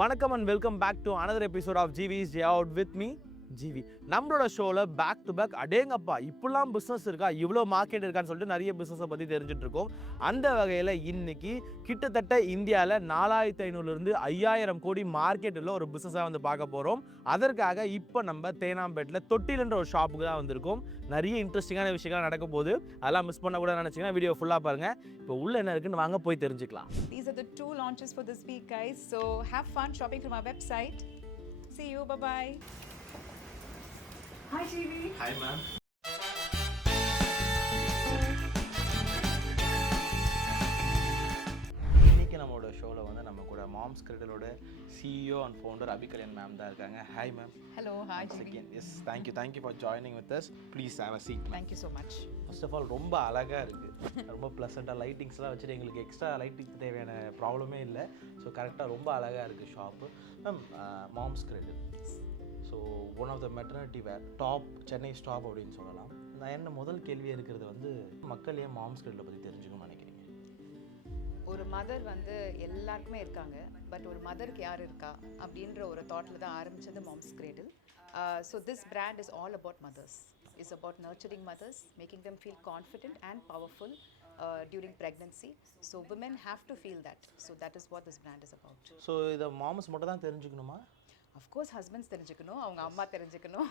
வணக்கம் and welcome back to another episode of GV's day out with me GV. நம்மளோட ஷோவில் back to back அடேங்கப்பா இப்படிலாம் business இருக்கா, இவ்வளோ மார்க்கெட் இருக்கான்னு சொல்லிட்டு நிறைய பிஸ்னஸை பற்றி தெரிஞ்சுட்டு இருக்கோம். அந்த வகையில் இன்னைக்கு கிட்டத்தட்ட இந்தியாவில் 4500 5000 கோடி மார்க்கெட் உள்ள ஒரு பிஸ்னஸாக வந்து பார்க்க போகிறோம். அதற்காக இப்போ நம்ம தேனாம்பேட்டில் தொட்டில்ன்ற ஒரு ஷாப்புக்கு தான் வந்திருக்கோம். நிறைய இன்ட்ரெஸ்டிங்கான விஷயங்கள் நடக்க போகுது, அதெல்லாம் மிஸ் பண்ண கூட நினச்சிங்கன்னா வீடியோ ஃபுல்லாக பாருங்கள். இப்போ உள்ள என்ன இருக்குன்னு வாங்க போய் தெரிஞ்சுக்கலாம். These are the 2 launches for this week, guys. So have fun shopping from our website. See you. Bye-bye. Hi, TV. Hi, ma'am. இன்னைக்கு நம்மளோட ஷோவில் வந்து நம்ம கூட மாம்ஸ் கிரெடலோட CEO and founder Abhikalyan ma'am தான் இருக்காங்க. Hi ma'am. Hello. Hi, TV. Yes, thank you for joining with us. Please have a seat. Thank you so much. First of all ரொம்ப அழகாக இருக்குது, ரொம்ப ப்ளசண்ட்டாக லைட்டிங்ஸ்லாம் வச்சுட்டு எங்களுக்கு எக்ஸ்ட்ரா லைட்டிங் தேவையான ப்ராப்ளமே இல்லை. ஸோ கரெக்டாக ரொம்ப அழகாக இருக்குது shop. Ma'am, Mom's Cradle so one of the maternity wear top, Chennai stop அப்படின்னு சொல்லலாம். நான் என்ன முதல் கேள்வியே இருக்கிறது வந்து மக்கள் ஏன் மாம்ஸ் கிரெடலை பற்றி தெரிஞ்சுக்கணும்னு நினைக்கிறீங்க? ஒரு மதர் வந்து எல்லாருக்குமே இருக்காங்க, பட் ஒரு மதருக்கு யார் இருக்கா அப்படின்ற ஒரு தாட்டில் தான் ஆரம்பிச்சது moms cradle. So this brand is all about mothers. It's about nurturing mothers, making them feel confident and powerful during pregnancy. So women have to feel that. So that is what this brand is about. So இதை moms மட்டும் தான் தெரிஞ்சுக்கணுமா? Of course, husbands தெரிஞ்சுக்கணும், அவங்க அம்மா தெரிஞ்சுக்கணும்,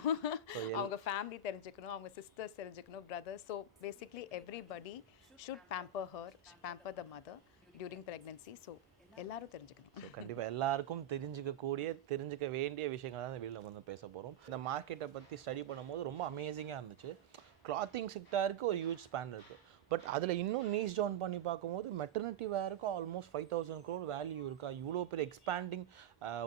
அவங்க family தெரிஞ்சுக்கணும், அவங்க சிஸ்டர்ஸ் தெரிஞ்சுக்கணும், brothers. So basically everybody should pamper her, pamper the mother during pregnancy. So எல்லாரும் தெரிஞ்சுக்கணும். ஸோ கண்டிப்பாக எல்லாருக்கும் தெரிஞ்சுக்க வேண்டிய விஷயங்கள் தான் இந்த வீடியோவில் வந்து பேச போகிறோம். இந்த மார்க்கெட்டை பற்றி ஸ்டடி பண்ணும்போது ரொம்ப அமேசிங்காக இருந்துச்சு. கிளாத்திங் செக்டாருக்கு ஒரு ஹியூஜ் ஸ்பேன் இருக்குது, பட் அதில் இன்னும் நீஸ் டவுன் பண்ணி பார்க்கும்போது மெட்டர்னிட்டி வேருக்கு ஆல்மோஸ்ட் 5000 crore வேல்யூ இருக்கா, இவ்வளோ பெரிய எக்ஸ்பேண்டிங்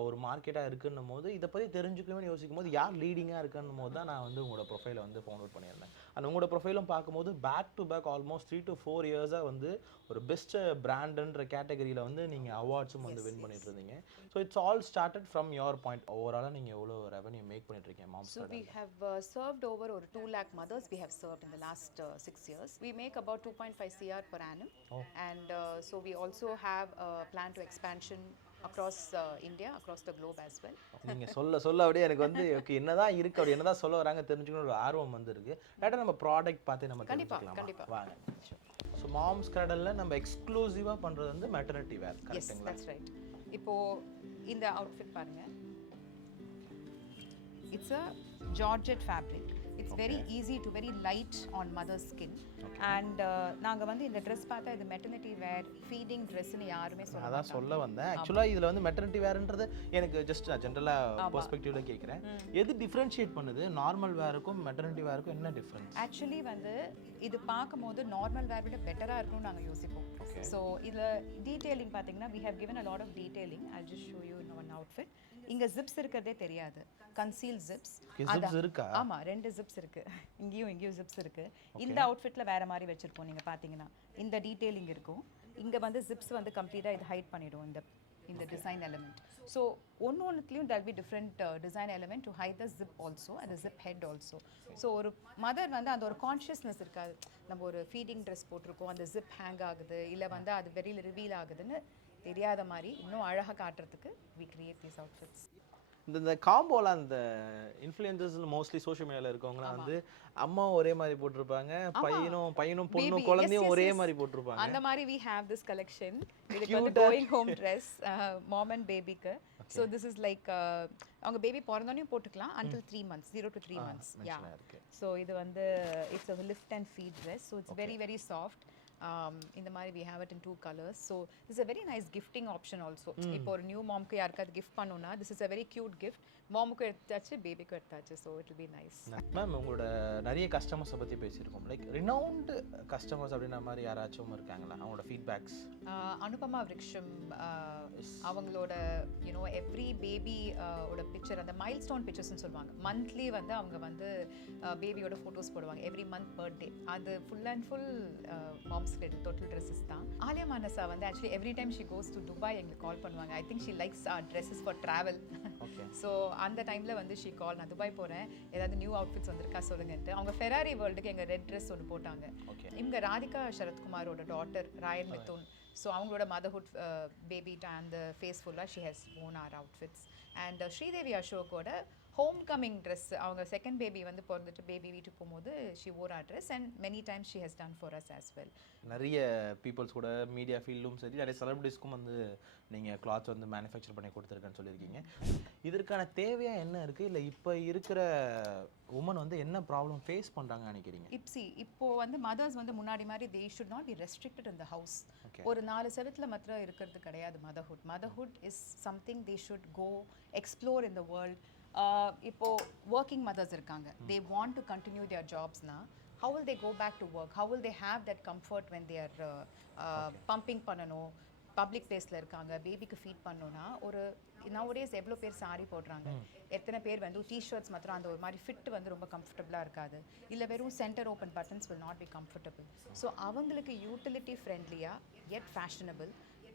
ஒரு மார்க்கெட்டாக இருக்குன்னும் போது இதை பற்றி தெரிஞ்சுக்கணும்னு யோசிக்கும் போது யார் லீடிங்காக இருக்குன்னும் போது தான் நான் வந்து உங்களோட ப்ரொஃபைலை வந்து ஃபவுண்ட் அவுட் பண்ணியிருந்தேன். அண்ட் உங்களோட ப்ரொஃபைலும் பார்க்கும்போது back to back almost 3 to 4 இயர்ஸாக வந்து ஒரு பெஸ்ட் பிராண்டுன்ற கேட்டகரியில் வந்து நீங்கள் அவார்ட்ஸும் வந்து வின் பண்ணிட்டு இருந்தீங்க. So it's all started from your point. ஓவராலாக நீங்கள் எவ்வளோ ரெவன்யூ மேக் பண்ணிட்டு இருக்கீங்க moms? So we have served over 2 lakh mothers we have served in the last 6 years. We make about 2.5 crore per annum. And so we also have a plan to expansion across India, across the globe as well. நீங்கள் சொல்ல அப்படியே எனக்கு வந்து okay என்னதான் இருக்குது, அப்படி என்னதான் சொல்ல வராங்க தெரிஞ்சுக்கணும் ஒரு ஆர்வம் வந்து இருக்குது. டேட்டா நம்ம ப்ராடக்ட் பார்த்து நம்ம கண்டிப்பா வாங்க. ஸோ மாம்ஸ் கிரெடலில் நம்ம எக்ஸ்க்ளூசிவாக பண்ணுறது வந்து மெட்டர்னிட்டி வேர், Yes, கரெக்ட்டுங்களா? that's right. இப்போ இந்த அவுட்ஃபிட் பாருங்க. It's a georgette fabric. It's very easy to very light on mother's skin. And நாங்க வந்து இந்த ட்ரெஸ் பார்த்தா இது மெட்டர்னிட்டி வேர், ஃபீடிங் ட்ரெஸ்னு யாருமே சொல்ல அதான் சொல்ல வந்தேன். ஆக்சுவலாக இதில் வந்து மெட்டர்னிட்டி வேர்ன்றது எனக்கு ஜஸ்ட் ஜென்ரலாக பெர்ஸ்பெக்டிவ்ல கேட்குறேன். எது டிஃப்ரென்ஷியேட் பண்ணுது நார்மல் வேருக்கும் மெட்டர்னிட்டி வேருக்கும், என்ன டிஃப்ரென்ஸ்? ஆக்சுவலி வந்து இது பார்க்கும்போது நார்மல் வேர் விட பெட்டராக இருக்கும்னு நாங்கள் யோசிப்போம். ஸோ இதில் டீட்டெயிலிங் பார்த்தீங்கன்னா we have given a lot of detailing. I'll just show you in one outfit. இங்க ஜிப்ஸ் இருக்கிறதே தெரியாது, கன்சீல் ஜிப்ஸ். இருக்கா? ஆமா, 2 ஜிப்ஸ் இருக்கு, இங்கேயும் ஜிப்ஸ் இருக்கு. இந்த அவுட்ஃபிட்ல வேற மாதிரி வச்சிருப்போம். நீங்க பாத்தீங்கன்னா இந்த டீடைலிங் இருக்கும். இங்க வந்து ஜிப்ஸ் வந்து கம்ப்ளீட்டா இது ஹைட் பண்ணிடும் இந்த டிசைன் எலிமெண்ட். ஸோ ஒன்றுத்துலையும் there'll be different design element to hide the zip also and the zip head also. So ஒரு மதர் வந்து அந்த ஒரு கான்ஷியஸ்னஸ் இருக்காது, நம்ம ஒரு ஃபீடிங் ட்ரெஸ் போட்டிருக்கோம், அந்த ஜிப் ஹேங் ஆகுது இல்லை வந்து அது வெளியில் ரிவீல் ஆகுதுன்னு தெரியாத மாதிரி இன்னும் அழகாக காட்டுறதுக்கு we create these outfits. இந்த காம்போல அந்த இன்ஃப்ளூயன்சர்ஸ் மோஸ்ட்லி சோஷியல் மீடியாவில் இருக்கவங்களாம் வந்து அம்மா ஒரே மாதிரி போட்டிருப்பாங்க, பையனும் பொண்ணும் குழந்தையும் ஒரே மாதிரி போட்டிருப்பாங்க. அந்த மாதிரி we have this collection. இதுக்கு வந்து going home dress, mom and babyக்கு. So this is like அவங்க பேபி பிறந்தோடனே போட்டுக்கலாம் until 3 months, 0 to 3 months. Yeah. So இது வந்து it's a lift and feed dress. So it's very very soft. இந்த மாதிரி we have it in 2 colors. So this is a very nice gifting option also. இப்போ ஒரு new மாம்க்கு யாருக்காவது gift பண்ணனும்னா this is a very cute gift. மாமுக்கு எடுத்தாச்சு, பேபிக்கு எடுத்தாச்சு. So it will be nice. Ma'am, உங்களோட நிறைய கஸ்டமர்ஸ் பத்தி பேசியிருக்கோம். லைக் ரினவுண்ட் கஸ்டமர்ஸ் அப்படின்ற மாதிரி யாராச்சும் இருக்காங்களா? அவங்களோட ஃபீட்பேக்ஸ். அனுபமா விருக்ஷம் அவங்களோட எவ்ரி பேபி ஓட பிக்சர், அந்த மைல்ஸ்டோன் பிக்சர்ஸ்னு சொல்லுவாங்க. மந்த்லி வந்து அவங்க வந்து பேபியோட ஃபோட்டோஸ் போடுவாங்க, எவ்ரி மந்த் பர்த்டே. அது full and full moms griddle total dresses தான். ஆலியா மானசா வந்து actually every time she goes to Dubai எங்களுக்கு கால் பண்ணுவாங்க. I think she likes dresses for travel. So அந்த டைமில் வந்து ஷீ கால், நான் துபாய் போகிறேன், ஏதாவது நியூ அவுட்ஃபிட்ஸ் வந்திருக்கா சொல்லுங்கன்ட்டு. அவங்க ஃபெராரி வேர்ல்டுக்கு எங்கள் ரெட் ட்ரெஸ் ஒன்று போட்டாங்க. இவங்க ராதிகா சரத்குமாரோட டாட்டர் ராயல் மிதுன். ஸோ அவங்களோட மதர்ஹுட் பேபி அந்த ஃபேஸ் ஃபுல்லாக she has worn our outfits. And Sridevi அசோக்கோட ஹோம் கமிங் ட்ரெஸ், அவங்க செகண்ட் பேபி வந்து பிறந்துட்டு பேபி வீட்டுக்கு போகும்போது she wore our dress and many times she has done for us as well. நிறைய பீப்புள்ஸ் கூட மீடியா ஃபீல்டும் சரி நிறைய செலிபிரிட்டிஸ்க்கும் வந்து நீங்கள் கிளாத்ஸ் வந்து மேனுஃபேக்சர் பண்ணி கொடுத்துருக்கேன்னு சொல்லியிருக்கீங்க. இதற்கான தேவையாக என்ன இருக்குது, இல்லை இப்போ இருக்கிற உமன் வந்து என்ன ப்ராப்ளம் ஃபேஸ் பண்ணுறாங்கன்னு நினைக்கிறீங்க? இப்போ வந்து மதர்ஸ் வந்து முன்னாடி மாதிரி they should not be restricted in the house. ஒரு 4 செவத்தில் மாத்திரம் இருக்கிறது கிடையாது motherhood. Motherhood is something they should go explore in the world. இப்போ ஒர்க்கிங் மதர்ஸ் இருக்காங்க, they want to continue their ஜாப்ஸ்னா how will they go back to work, how will they have that comfort when they are pumping பண்ணணும், public பிளேஸில் இருக்காங்க, பேபிக்கு feet பண்ணணும்னா ஒரு nowadays எவ்வளோ பேர் சாரி போடுறாங்க, எத்தனை பேர் வந்து டிஷர்ட்ஸ் மாத்திரம் அந்த ஒரு மாதிரி ஃபிட் வந்து ரொம்ப கம்ஃபர்டபுளாக இருக்காது, இல்லை வெறும் centre open buttons will not be comfortable. So அவங்களுக்கு யூட்டிலிட்டி ஃப்ரெண்ட்லியாக yet fashionable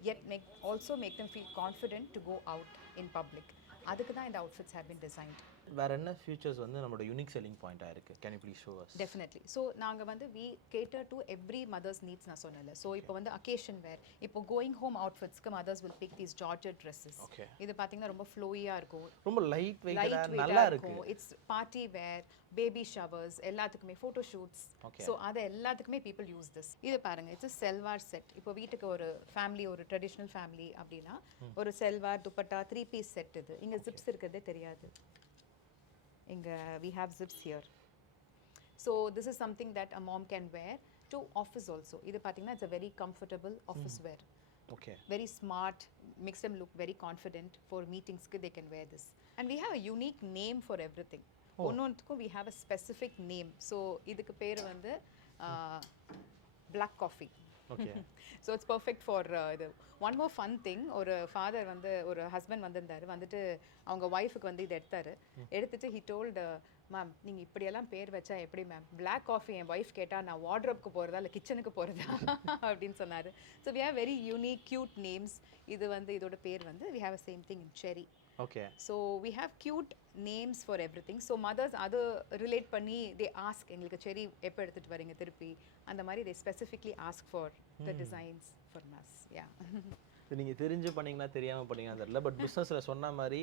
yet also make them feel confident to go out in public. அதுக்கு தான் இந்த அவுட்ஃபிட்ஸ் ஹேவ் பின் டிசைன்ட். வேற என்ன ஃபியூச்சர்ஸ் வந்து நம்மளோட யூனிக் செல்லிங் பாயிண்டாக இருக்குது? Can you please show us? Definitely. So நாங்கள் வந்து we cater to every mothers needs நான் சொன்னல. ஸோ இப்போ வந்து அக்கேஷன் வேர், இப்போ கோயிங் ஹோம் அவுட்ஃபிட்ஸ்க்கு mothers will pick these georgette dresses. இது பார்த்தீங்கன்னா ரொம்ப ஃப்ளோயியாக இருக்கும், ரொம்ப லைட் வெயிட்டாக நல்லா இருக்கும். It's party wear, baby showers எல்லாத்துக்குமே, ஃபோட்டோ ஷூட்ஸ். ஸோ அது எல்லாத்துக்குமே பீப்புள் யூஸ் திஸ். இது பாருங்க, இட்ஸ் செல்வார் செட். இப்போ வீட்டுக்கு ஒரு ஃபேமிலி, ஒரு ட்ரெடிஷ்னல் ஃபேமிலி அப்படின்னா ஒரு செல்வார் துப்பட்டா 3 பீஸ் செட். இது இங்கே ஜிப்ஸ் இருக்கிறதே தெரியாது. இங்கே we have zips here. So this is something that a mom can wear to office also. இது பார்த்தீங்கன்னா it's a very comfortable office wear. Okay. Very smart, makes them look very confident for meetings. They can wear this. And we have a unique name for everything. ஒன்னொன்றுக்கும் we have a specific name. So இதுக்கு பேர் வந்து black coffee. Okay. So it's perfect for இது. One more fun thing, ஒரு father வந்து ஒரு husband வந்திருந்தாரு, வந்துட்டு அவங்க ஒய்ஃபுக்கு வந்து இது எடுத்துட்டு he told மேம் நீங்கள் இப்படியெல்லாம் பேர் வச்சா எப்படி மேம், பிளாக் காஃபி என் ஒய்ஃப் கேட்டால் நான் வார்ட்ரோப்க்கு போகிறதா இல்லை கிச்சனுக்கு போகிறதா அப்படின்னு சொன்னார். So we have very unique cute names. இது வந்து இதோட பேர் வந்து we have a same thing in cherry. Okay. So we have cute names for everything. So mothers அது ரிலேட் பண்ணி they ask எங்களுக்கு செரி எப்போ எடுத்துகிட்டு வரீங்க திருப்பி, அந்த மாதிரி they specifically ask for the designs for us. Yeah. நீங்கள் தெரிஞ்சு பண்ணீங்கன்னா தெரியாமல் பண்ணீங்கன்னா தெரியல, பட் பிஸ்னஸில் சொன்ன மாதிரி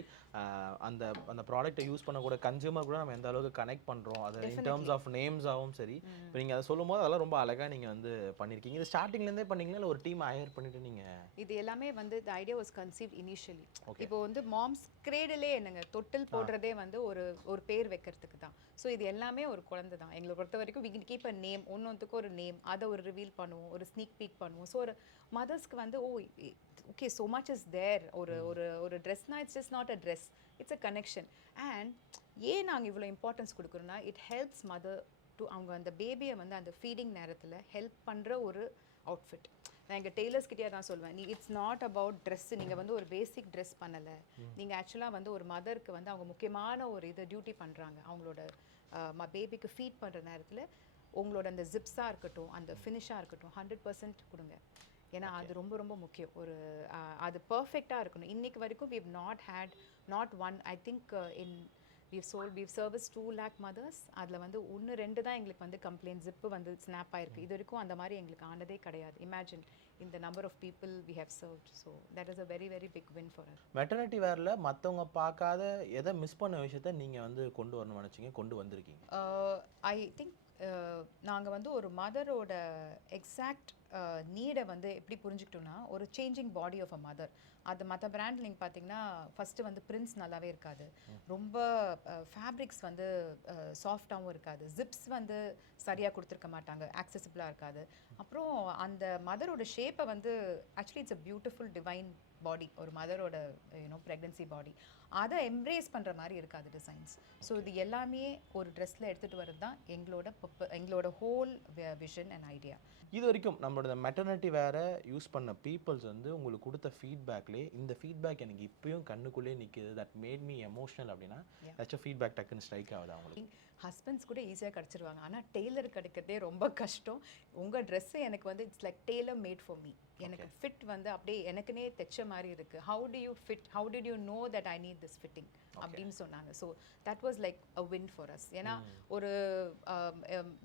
அந்த அந்த ப்ராடக்ட்டை யூஸ் பண்ணக்கூட கன்சியூமர் கூட நம்ம எந்த அளவுக்கு கனெக்ட் பண்ணுறோம், அது இன் டர்ம்ஸ் ஆஃப் நேம்ஸாகவும் சரி. இப்போ நீங்கள் அதை சொல்லும் போது அதெல்லாம் ரொம்ப அழகாக நீங்கள் வந்து பண்ணியிருக்கீங்க. இது ஸ்டார்டிங்லேருந்தே பண்ணீங்களா இல்லை ஒரு டீம் ஹையர் பண்ணிட்டு நீங்கள்? இது எல்லாமே வந்து the idea was conceived initially. இப்போ வந்து மாம்ஸ் கிரேடலே என்னங்க தொட்டில் போடுறதே வந்து ஒரு பேர் வைக்கிறதுக்கு தான். ஸோ இது எல்லாமே ஒரு குழந்தை தான் எங்களை பொறுத்த வரைக்கும். we can keep a name, ஒன்னொன்றுக்கு ஒரு நேம், அதை ஒரு ரிவீல் பண்ணுவோம், ஒரு ஸ்னீக் பீக் பண்ணுவோம். ஸோ ஒரு மதர்ஸ்க்கு வந்து okay so much is there. ஒரு ட்ரெஸ்னா it's just not a dress, it's a connection. And ஏன் நாங்கள் இவ்வளோ இம்பார்ட்டன்ஸ் கொடுக்குறோன்னா இட் ஹெல்ப்ஸ் மதர் டு அவங்க அந்த பேபியை வந்து அந்த ஃபீடிங் நேரத்தில் ஹெல்ப் பண்ணுற ஒரு அவுட்ஃபிட். நான் எங்கள் டெய்லர்ஸ்கிட்டே தான் சொல்வேன், இட்ஸ் நாட் அபவுட் ட்ரெஸ்ஸு. நீங்கள் வந்து ஒரு பேசிக் ட்ரெஸ் பண்ணலை, நீங்கள் ஆக்சுவலாக வந்து ஒரு மதருக்கு வந்து அவங்க முக்கியமான ஒரு இது டியூட்டி பண்ணுறாங்க. அவங்களோட பேபிக்கு ஃபீட் பண்ணுற நேரத்தில் உங்களோட அந்த ஜிப்ஸாக இருக்கட்டும், அந்த ஃபினிஷாக இருக்கட்டும் 100% கொடுங்க. ஏன்னா அது ரொம்ப ரொம்ப முக்கியம். ஒரு அது பர்ஃபெக்டாக இருக்கணும். இன்றைக்கு வரைக்கும் we've not one, I think we've serviced 2 lakh mothers. அதில் வந்து 1-2 தான் எங்களுக்கு வந்து கம்ப்ளைண்ட் ஜிப்பு வந்து ஸ்னாப் ஆயிருக்கு. இது வரைக்கும் அந்த மாதிரி எங்களுக்கு ஆனதே கிடையாது. இமேஜின் இந்த number of people we have served. So that is a very very big win for us. Maternity வேரில் மற்றவங்க பார்க்காத எதை மிஸ் பண்ண விஷயத்த நீங்கள் வந்து கொண்டு வரணும்னு நினச்சிங்க, கொண்டு வந்திருக்கீங்க? ஐ திங்க் நாங்கள் வந்து ஒரு மதரோட எக்ஸாக்ட் நீடை வந்து எப்படி புரிஞ்சுக்கிட்டோன்னா, ஒரு changing body of a mother. அது மற்ற பிராண்ட் நீங்கள் பார்த்தீங்கன்னா ஃபஸ்ட்டு வந்து பிரிண்ட்ஸ் நல்லாவே இருக்காது, ரொம்ப ஃபேப்ரிக்ஸ் வந்து சாஃப்டாகவும் இருக்காது, ஜிப்ஸ் வந்து சரியாக கொடுத்துருக்க மாட்டாங்க, ஆக்சசிபிளாக இருக்காது. அப்புறம் அந்த மதரோட ஷேப்பை வந்து actually it's a beautiful divine body, ஒரு மதரோட ப்ரெக்னன்சி பாடி, அதை எம்ப்ரேஸ் பண்ணுற மாதிரி இருக்காது டிசைன்ஸ். ஸோ இது எல்லாமே ஒரு ட்ரெஸ்ஸில் எடுத்துகிட்டு வர்றது தான் எங்களோட ஹோல் விஷன் அண்ட் ஐடியா. இது வரைக்கும் நம்மளோட மெட்டர்னிட்டி வேரை யூஸ் பண்ண பீப்புள்ஸ் வந்து உங்களுக்கு கொடுத்த ஃபீட்பேக்லேயே இந்த ஃபீட்பேக் எனக்கு இப்பயும் கண்ணுக்குள்ளேயே நிற்கிது, தட் மேட் மீ எமோஷனல் அப்படின்னா ஏதாச்சும் ஃபீட்பேக் டக்குன்னு ஸ்ட்ரைக் ஆகுது அவங்களுக்கு? ஹஸ்பண்ட்ஸ் கூட ஈஸியாக கிடச்சிருவாங்க, ஆனால் டெய்லர் கிடைக்கிறதே ரொம்ப கஷ்டம். உங்கள் ட்ரெஸ்ஸு எனக்கு வந்து it's like tailor made for me. எனக்கு ஃபிட் வந்து அப்படியே எனக்குனே தைச்ச மாதிரி இருக்கு. How to you fit, how did you know that I need this fitting அப்படின்னு சொன்னாங்க. So that was like a win for us. ஏன்னா ஒரு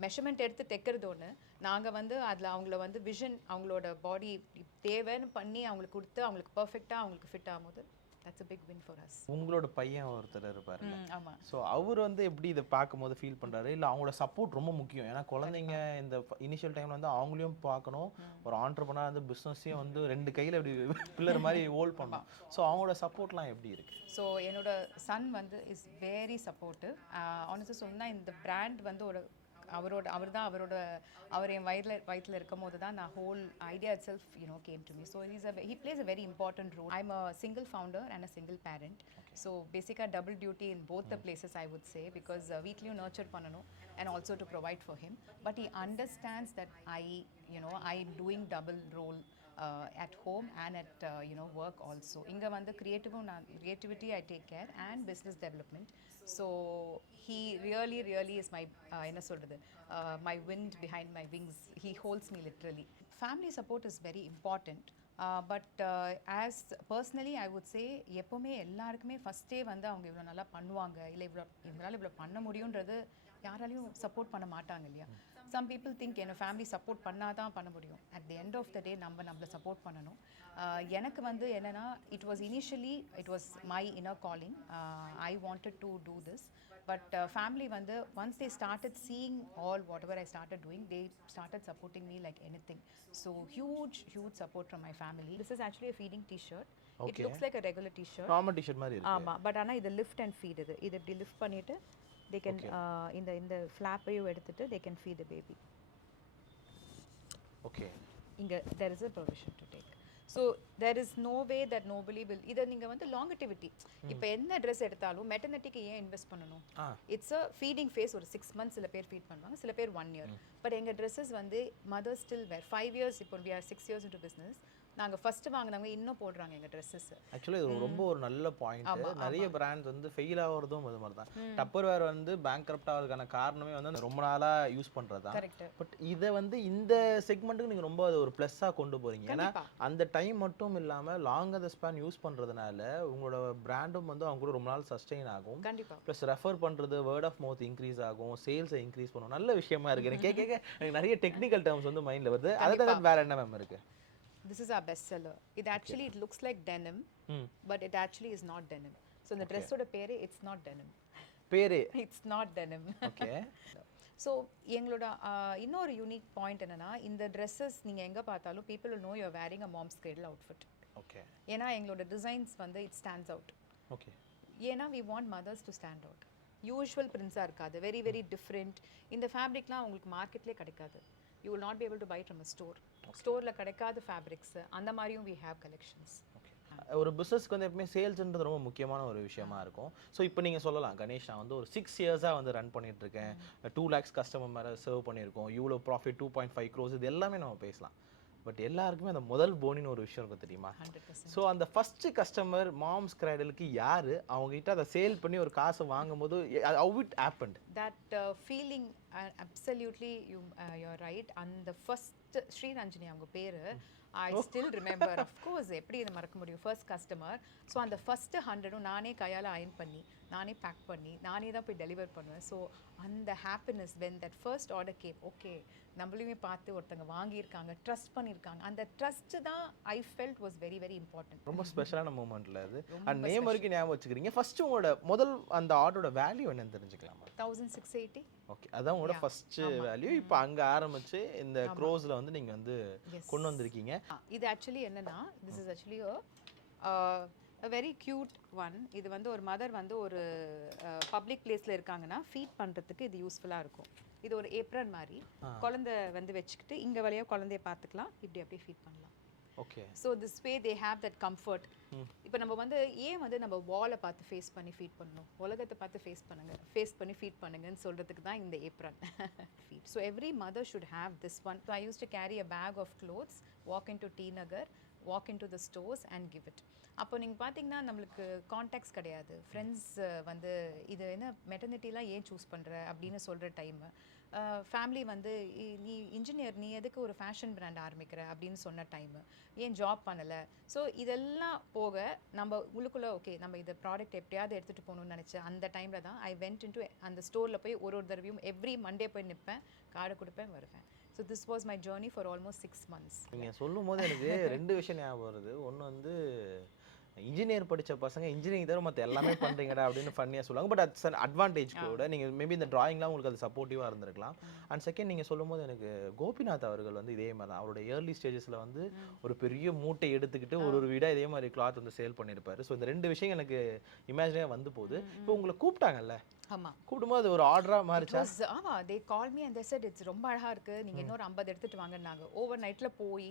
மெஷர்மெண்ட் எடுத்து தைக்கிறது ஒன்று, நாங்கள் வந்து அதில் அவங்கள வந்து விஷன், அவங்களோட பாடி தேவைன்னு பண்ணி அவங்களுக்கு கொடுத்து அவங்களுக்கு பர்ஃபெக்டாக அவங்களுக்கு ஃபிட் ஆகும்போது that's a big win for us. உங்களோட பையன் ஒருத்தர் இருப்பாரு. ஆமா. ஸோ அவர் வந்து எப்படி இதை பார்க்கும்போது ஃபீல் பண்றாரு, இல்லை அவங்களோட சப்போர்ட் ரொம்ப முக்கியம். ஏன்னா குழந்தைங்க இந்த இனிஷியல் டைம்ல வந்து அவங்களையும் பார்க்கணும், ஒரு ஆண்டர்பனர் வந்து பிஸ்னஸையும் வந்து 2 கையில் இப்படி பில்லர் மாதிரி ஹோல்ட் பண்ணணும். ஸோ அவங்களோட சப்போர்ட்லாம் எப்படி இருக்கு? ஸோ என்னோட சன் வந்து இஸ் வெரி சப்போர்ட்டிவ். ஆனஸ்டாக சொன்னால் இந்த பிராண்ட் வந்து ஒரு அவர் என் வயிற்றில் இருக்கும் போது தான் நான் whole idea it self came to me. So he plays a very important role. I'm a single founder and a single parent. So basically double duty in both the places I would say, because வீட்லையும் nurture பண்ணணும் and also to provide for him. But he understands that I'm doing double role at home and at work also. இங்கே வந்து creativity I take care and business development. So he really is my என்ன சொல்கிறது, my wind behind my wings. He holds me literally. Family support is very important. But as personally I would say, எப்போவுமே எல்லாருக்குமே ஃபஸ்ட்டே வந்து அவங்க இவ்வளோ நல்லா பண்ணுவாங்க, இல்லை இவங்களால இவ்வளோ பண்ண முடியுன்றது யாராலையும் சப்போர்ட் பண்ண மாட்டாங்க இல்லையா. சம் பீப்புள் திங்க் என்ன ஃபேமிலி சப்போர்ட் பண்ணாதான் பண்ண முடியும். At the end of the day நம்மளை சப்போர்ட் பண்ணணும். எனக்கு வந்து என்னென்னா, it was my inner calling. I wanted to do this. But family வந்து once they started seeing all whatever I started doing, they started supporting me like anything. So huge support from my family. This is actually a feeding t-shirt. It looks like a regular t-shirt. Normal t-shirt மாதிரி இருக்கு. ஆமா, but ஆனா இது lift and feed. இது இப்படி lift பண்ணிட்டு they can இந்த flap-ஐயும் எடுத்துட்டு they can feed the baby. Okay. இங்க there is a provision to take. So there is no way that nobody will. இதை நீங்கள் வந்து லாங்கிட்டிவிட்டி, இப்போ என்ன ட்ரெஸ் எடுத்தாலும் மெட்டர்னிட்டிக்கு ஏன் இன்வெஸ்ட் பண்ணணும்? It's a feeding phase. ஒரு 6 months சில பேர் ஃபீட் பண்ணுவாங்க, சில பேர் 1 year. பட் எங்கள் ட்ரெஸ்ஸஸ் வந்து மதர் ஸ்டில் வேர் 5 years. இப்போ we are 6 years into business. நாங்கள் ஃபர்ஸ்ட் வாங்கினவங்க இன்னும் போடுறாங்க எங்கள் ட்ரெஸ்ஸஸ். ஆக்சுவலி இது ரொம்ப ஒரு நல்ல பாயிண்ட். நிறைய பிராண்ட்ஸ் வந்து ஃபெயில் ஆகிறதும் அது மாதிரி தான். டப்பர்வேர் வந்து பேங்க்ரப்ட் ஆகிறதுக்கான காரணமே வந்து ரொம்ப நாளாக யூஸ் பண்ணுறது தான். பட் இதை வந்து இந்த செக்மெண்ட்டுக்கு நீங்கள் ரொம்ப அது ஒரு ப்ளஸ்ஸாக கொண்டு போகிறீங்க. ஏன்னா அந்த டைம் மட்டும் இல்லாமல் லாங் த ஸ்பேன் யூஸ் பண்ணுறதுனால உங்களோட பிராண்டும் வந்து அவங்க கூட ரொம்ப நாள் சஸ்டெயின் ஆகும். ப்ளஸ் ரெஃபர் பண்ணுறது, வேர்ட் ஆஃப் மவுத் இன்க்ரீஸ் ஆகும், சேல்ஸை இன்க்ரீஸ் பண்ணும். நல்ல விஷயமா இருக்குது. எனக்கு கேட்க எனக்கு நிறைய டெக்னிக்கல் டேர்ம்ஸ் வந்து மைண்டில் வருது. அதை தவிர வேறு என்ன மேம் இருக்குது? This is our best seller. It looks like denim, but it actually is not denim. So the dress oda pere, it's not denim. It's not denim. Okay. So எங்களோட இன்னொரு யூனிக் பாயிண்ட் என்னன்னா, இந்த dresses நீங்கள் எங்கே பார்த்தாலும் people will know you're wearing a mom's cradle outfit. Okay. ஏன்னா எங்களோட designs வந்து it stands out. Okay. ஏன்னா we want mothers to stand out. Usual பிரிண்ட்ஸாக இருக்காது, வெரி டிஃப்ரெண்ட். இந்த ஃபேப்ரிக்லாம் உங்களுக்கு மார்க்கெட்லேயே கிடைக்காது. You will not be able to buy it from a store. ஸ்டோரில் கிடைக்காத ஃபேப்ரிக்ஸ் அந்த மாதிரியும் we have collections. ஒரு பிஸ்னஸ்க்கு வந்து எப்பவுமே சேல்ஸ்ன்றது ரொம்ப முக்கியமான ஒரு விஷயமா இருக்கும். ஸோ இப்போ நீங்கள் சொல்லலாம், கணேஷ் நான் வந்து ஒரு 6 years வந்து ரன் பண்ணிட்டு இருக்கேன், 2 lakhs கஸ்டமர் மேலே சர்வ் பண்ணியிருக்கோம், இவ்வளோ ப்ராஃபிட் 2.5 crores, இது எல்லாமே நம்ம பேசலாம். பட் எல்லாருக்குமே அந்த முதல் போனின்னு ஒரு விஷயம் இருக்கும் தெரியுமா? ஸோ அந்த ஃபர்ஸ்ட் கஸ்டமர் மாம்ஸ் கிரைடலுக்கு யாரு, அவங்ககிட்ட அதை சேல் பண்ணி ஒரு காசை வாங்கும் போது how it happened? That feeling, absolutely you're right. And the first Sriranjani அவங்க பேரு I still remember. Of course, எப்படி இதை மறக்க முடியும்? First customer. ஸோ அந்த ஃபர்ஸ்ட் 100 நானே கையால் அயன் பண்ணி, நானே பேக் பண்ணி, நானே தான் போய் டெலிவர் பண்ணுவேன். ஸோ அந்த happiness when that first order came, okay நம்மளையுமே பார்த்து ஒருத்தங்க வாங்கியிருக்காங்க, ட்ரஸ்ட் பண்ணியிருக்காங்க, அந்த ட்ரஸ்ட் தான் I felt was very important. ரொம்ப ஸ்பெஷலான மூமெண்ட்ல அது. அந்த நேம் வரைக்கும் ஞாபகம் வச்சுக்கிறீங்க. ஃபர்ஸ்ட் உங்களோட முதல் அந்த ஆர்டரோட வேல்யூ என்னன்னு தெரிஞ்சுக்கலாமா? 1680. ஓகே, அதான் உங்களோட ஃபர்ஸ்ட் வேல்யூ. இப்போ அங்க ஆரம்பிச்சு இந்த க்ரோஸ்ல வந்து நீங்க வந்து கொண்டு வந்திருக்கீங்க. இது ஆக்சுவலி என்னன்னா, this is actually a very cute one. இது வந்து ஒரு மதர் வந்து ஒரு பப்ளிக் பிளேஸ்ல இருக்காங்கன்னா ஃபீட் பண்றதுக்கு இது யூஸ்ஃபுல்லா இருக்கும். இது ஒரு ஏப்ரன் மாதிரி குழந்தை வந்து வச்சுக்கிட்டு இங்க வழியா குழந்தைய பார்த்துக்கலாம், இப்படி அப்படியே ஃபீட் பண்ணலாம். Okay. So this way they have that comfort. இப்போ நம்ம வந்து ஏன் வந்து நம்ம வாலை பார்த்து ஃபேஸ் பண்ணி ஃபீட் பண்ணணும், உலகத்தை பார்த்து ஃபேஸ் பண்ணி ஃபீட் பண்ணுங்கன்னு சொல்கிறதுக்கு தான் இந்த apron feed. So every mother should have this one. So I use to carry a bag of clothes, walk in to T Nagar, walk in to the stores and give it. அப்போ நீங்கள் பார்த்தீங்கன்னா நம்மளுக்கு contacts கிடையாது, friends வந்து இது என்ன மெட்டர்னிட்டிலாம் ஏன் choose பண்ணுற அப்படின்னு சொல்கிற டைமு, ஃபேமிலி வந்து நீ இன்ஜினியர், நீ எதுக்கு ஒரு ஃபேஷன் பிராண்ட் ஆரம்பிக்கிற அப்படின்னு சொன்ன டைமு, ஏன் ஜாப் பண்ணலை. ஸோ இதெல்லாம் போக நம்ம உள்ளுக்குள்ளே ஓகே நம்ம இந்த ப்ராடக்ட் எப்படியாவது எடுத்துகிட்டு போகணும்னு நினச்சேன். அந்த டைமில் தான் ஐ வென்ட் இன்டு அந்த ஸ்டோரில் போய் ஒரு தடவையும் எவ்ரி மண்டே போய் நிற்பேன், கார்டு கொடுப்பேன், வருவேன். So this was my journey for almost 6 months. நீங்கள் சொல்லும் போது எனக்கு 2 விஷயம் ஞாபகம் வருது. ஒன்று வந்து இன்ஜினியர் படித்த பசங்க இன்ஜினியரிங் தவிர மற்ற எல்லாமே பண்ணுறீங்கடா அப்படின்னு ஃபன்னியாக சொல்லுவாங்க. பட் அட்ஸ் அன் அட்வான்டேஜ் கூட. நீங்கள் மேபி இந்த ட்ராயிங்லாம் உங்களுக்கு அது சப்போர்ட்டிவாக இருந்திருக்கலாம். அண்ட் செகண்ட் நீங்கள் சொல்லும் போது எனக்கு கோபிநாத் அவர்கள் வந்து இதே மாதிரி தான் அவரோட ஏர்லி ஸ்டேஜஸில் வந்து ஒரு பெரிய மூட்டை எடுத்துக்கிட்டு ஒரு வீடாக இதே மாதிரி கிளாத் வந்து சேல் பண்ணியிருப்பாரு. ஸோ இந்த 2 விஷயம் எனக்கு இமேஜினாக வந்து போகுது. இப்போ உங்களை கூப்பிட்டாங்கல்ல, ஆமாம், கூடும்போது ஒரு ஆர்டராக மாறிச்சா? ஆமாம், they call me and they said it's ரொம்ப அழகாக இருக்குது, நீங்கள் இன்னொரு 50 எடுத்துகிட்டு வாங்கினாங்க. ஓவர் நைட்டில் போய்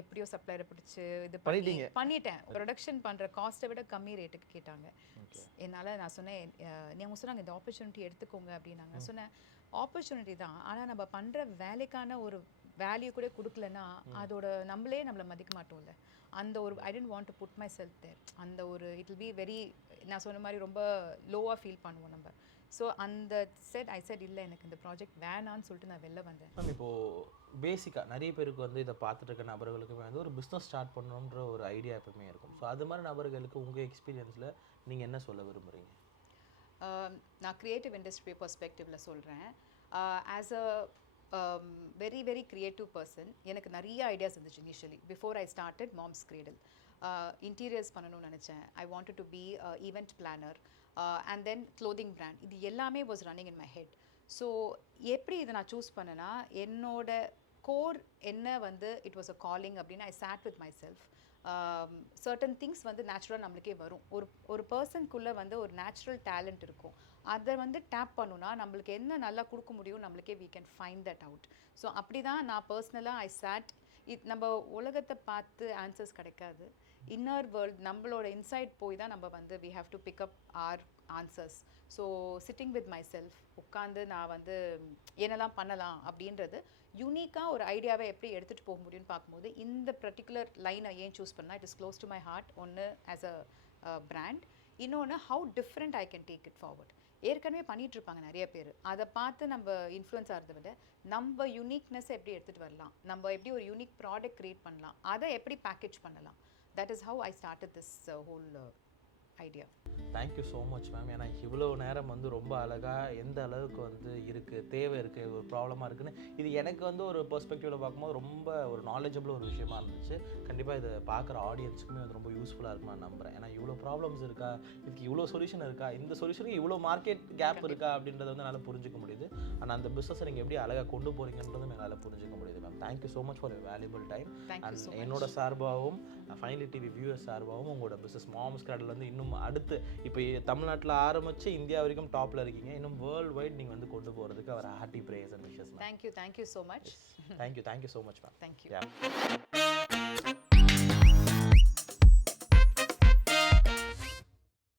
எப்படியோ சப்ளையரை பிடிச்சி இது பண்ணிட்டேன். ப்ரொடக்ஷன் பண்ணுற காஸ்ட்டை விட கம்மி ரேட்டுக்கு கேட்டாங்க. என்னால் நான் சொன்னேன், அவங்க சொன்னாங்க இந்த ஆப்பர்ச்சுனிட்டி எடுத்துக்கோங்க அப்படின்னாங்க. நான் சொன்னேன் ஆப்பர்ச்சுனிட்டி தான், ஆனால் நம்ம பண்ணுற வேலைக்கான ஒரு வேல்யூ கூட கொடுக்கலன்னா அதோட நம்மளே நம்மளை மதிக்க மாட்டோம்ல. அந்த ஒரு I don't want to put myself there. அந்த ஒரு இட் வில் பி வெரி, நான் சொன்ன மாதிரி ரொம்ப லோவாக ஃபீல் பண்ணுவோம் நம்ம. ஸோ அந்த ஐ செட் இல்லை எனக்கு இந்த ப்ராஜெக்ட் வேணான்னு சொல்லிட்டு நான் வெளில வந்தேன். மேம் இப்போது பேசிக்காக நிறைய பேருக்கு வந்து இதை பார்த்துட்டு இருக்க நபர்களுக்குமே வந்து ஒரு பிஸ்னஸ் ஸ்டார்ட் பண்ணணுன்ற ஒரு ஐடியா எப்பவுமே இருக்கும். ஸோ அது மாதிரி நபர்களுக்கு உங்கள் எக்ஸ்பீரியன்ஸில் நீங்கள் என்ன சொல்ல விரும்புகிறீங்க? நான் க்ரியேட்டிவ் இண்டஸ்ட்ரி பெர்ஸ்பெக்டிவில் சொல்கிறேன். As a very very creative person எனக்கு நிறைய ஐடியாஸ் இருந்துச்சு initially before I started Mom's Cradle. Interiors பண்ணணும்னு நினச்சேன். I wanted to be event planner and then clothing brand. இது எல்லாமே was running in my head. So எப்படி இதை நான் சூஸ் பண்ணேன்னா என்னோட கோர் என்ன வந்து இட் வாஸ் அ காலிங் அப்படின்னு I sat with myself. Certain things வந்து நேச்சுரலாக நம்மளுக்கே வரும். ஒரு பர்சனுக்குள்ளே வந்து ஒரு நேச்சுரல் டேலண்ட் இருக்கும். அதை வந்து டேப் பண்ணுன்னா நம்மளுக்கு என்ன நல்லா கொடுக்க முடியும் நம்மளுக்கே we can find that out. So அப்படி தான் நான் பர்சனலாக ஐ சாட். நம்ம உலகத்தை பார்த்து ஆன்சர்ஸ் கிடைக்காது. இன்னர் வேர்ல்ட் நம்மளோட இன்சைட் போய் தான் நம்ம வந்து we have to pick up our answers. So sitting with my self உட்காந்து நான் வந்து என்னெல்லாம் பண்ணலாம் அப்படின்றது யூனிக்காக ஒரு ஐடியாவை எப்படி எடுத்துகிட்டு போக முடியும்னு பார்க்கும்போது இந்த பர்டிகுலர் லைனை ஏன் சூஸ் பண்ணால் it is close to my heart. ஒன்று ஆஸ் அ பிராண்ட், இன்னொன்று how different I can take it forward. ஏற்கனவே பண்ணிகிட்ருப்பாங்க நிறைய பேர், அதை பார்த்து நம்ம இன்ஃப்ளூயன்ஸ் ஆகிறத விட நம்ம யூனிக்னஸ் எப்படி எடுத்துகிட்டு வரலாம், நம்ம எப்படி ஒரு யூனிக் ப்ராடக்ட் க்ரியேட் பண்ணலாம், அதை எப்படி பேக்கேஜ் பண்ணலாம். That is how I started this whole idea. Thank you so much ma'am. ஏன்னா இவ்வளோ நேரம் வந்து ரொம்ப அழகாக எந்த அளவுக்கு வந்து இருக்குது, தேவை இருக்குது, ஒரு ப்ராப்ளமாக இருக்குன்னு இது எனக்கு வந்து ஒரு பெர்ஸ்பெக்டிவில் பார்க்கும்போது ரொம்ப ஒரு நாலேஜபிள் ஒரு விஷயமா இருந்துச்சு. கண்டிப்பாக இதை பார்க்குற ஆடியன்ஸுக்குமே வந்து ரொம்ப யூஸ்ஃபுல்லாக இருக்கும் நான் நம்புகிறேன். ஏன்னா இவ்வளோ ப்ராப்ளம்ஸ் இருக்கா, இதுக்கு இவ்வளோ சொல்யூஷன் இருக்கா, இந்த சொல்யூஷனுக்கு இவ்வளோ மார்க்கெட் கேப் இருக்கா அப்படின்றத வந்து என்னால் புரிஞ்சிக்க முடியுது. ஆனால் அந்த பிஸ்னஸை நீங்கள் எப்படி அழகாக கொண்டு போகிறீங்கன்றதும் என்னால் புரிஞ்சிக்க முடியுது ma'am. Thank you so much for valuable time. And என்னோட சார்பாகவும் ஃபைனலி டிவி வியூவர்ஸ் சார்பாகவும் உங்களோட பிஸ்னஸ் மாம்ஸ் கிரேடல் வந்து இன்னும் அடுத்து இப்போ தமிழ்நாட்டில் ஆரம்பித்து இந்தியா வரைக்கும் டாப்பில் இருக்கீங்க, இன்னும் வேர்ல்டு வைட் நீங்கள் வந்து கொண்டு போகிறதுக்கு அவர் hearty prayers and wishes. Thank you so much. Thank you so much ma'am. Thank you.